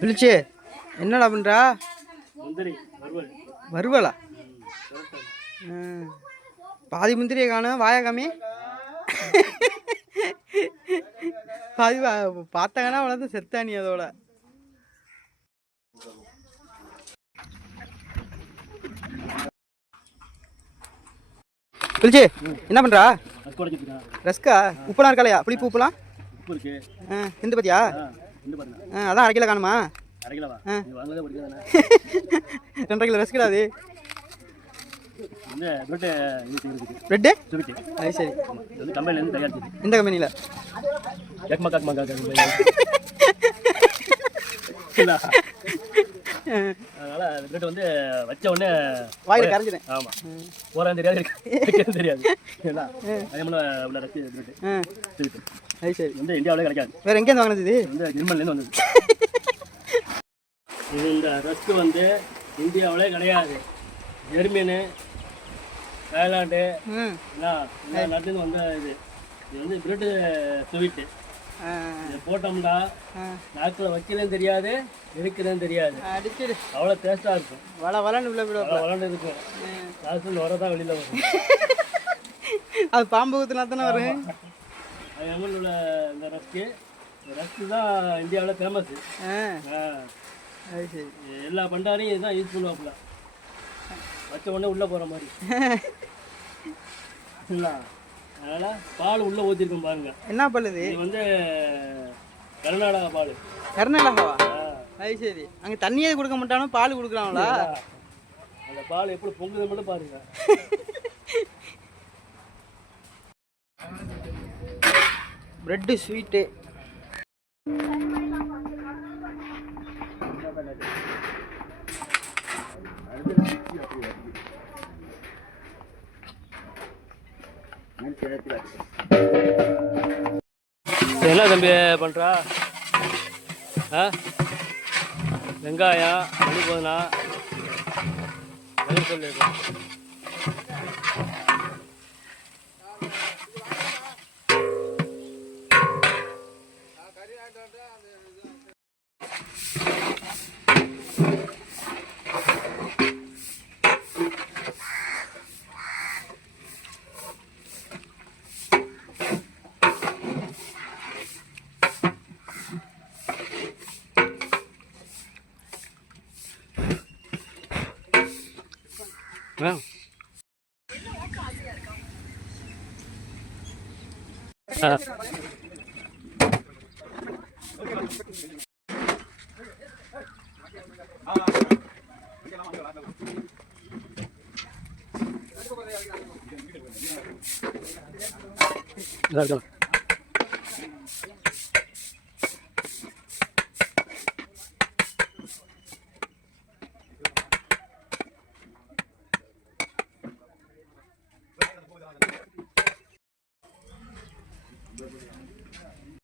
விழிச்சு என்னடா பண்ணுறா? வருவலா? பாதி முந்திரியை காணும், வாயா காமி. பாதி பார்த்தாங்கன்னா வளர்ந்து செத்தானி அதோட. விழிச்சு என்ன பண்ணுறா? ரஸ்கா உப்புலாம் இருக்காலையா? புளிப்பு உப்புலாம் எந்த பத்தியா? அதான் 1/2 கிலோ காணுமா? 2.5 கிலோ ரஸ்கடா அது. பிரெட்டு அது சரி. எந்த கம்பெனியில்? அதனால பிரெட் வந்து வச்ச உடனே வாயில் கரைஞ்சிடும். ஆமாம், போகிறான்னு தெரியாது தெரியாது. அதே மாதிரி உள்ள ரசி பிரெட் அது சரி. வந்து இந்தியாவிலே கிடைக்காது. வேறு எங்கேருந்து வாங்கினது இது? வந்து ஜெர்மன்லேருந்து வந்தது. இது இந்த ரஸ்க்கு வந்து இந்தியாவிலே கிடையாது. ஜெர்மனி, தாய்லாண்டு எல்லா நாட்டிலேருந்து வந்த இது. இது வந்து பிரெட்டு ஸ்வீட்டு. இதை போட்டோம்னா நாக்கில் வைக்கிறதும் தெரியாது, எடுக்கிறதும் தெரியாது. அடிச்சிடு, அவ்வளோ டேஸ்ட்டாக இருக்கும். வளன்னு உள்ள வளர்ந்து இருக்கும். லாஸ்ட்டில் வரதான் வெளியில் வரும். அது பாம்பு ஊற்றினா தானே வரும். அது எங்கள் உள்ள இந்த ரஸ்க்கு தான் இந்தியாவில் ஃபேமஸ்ஸு. அது சரி. எல்லா பண்டாரையும் இதுதான் யூஸ் பண்ணுவாப்புல. வச்ச உடனே உள்ளே போகிற மாதிரி இல்லை. அதனால் பால் உள்ளே ஊற்றிருக்கோம் பாருங்க. என்ன பால் இது? இது வந்து கர்நாடகா பால். கர்நாடகாவா? அது சரி. அங்கே தண்ணியே கொடுக்க மாட்டானோ பால் கொடுக்குறாங்களா? அந்த பால் எப்படி பொங்குது மட்டும் பாருங்க. Bread sweet. என்ன தம்பி பண்ணுறா? வெங்காயம் மணி போதுனா சொல்லு.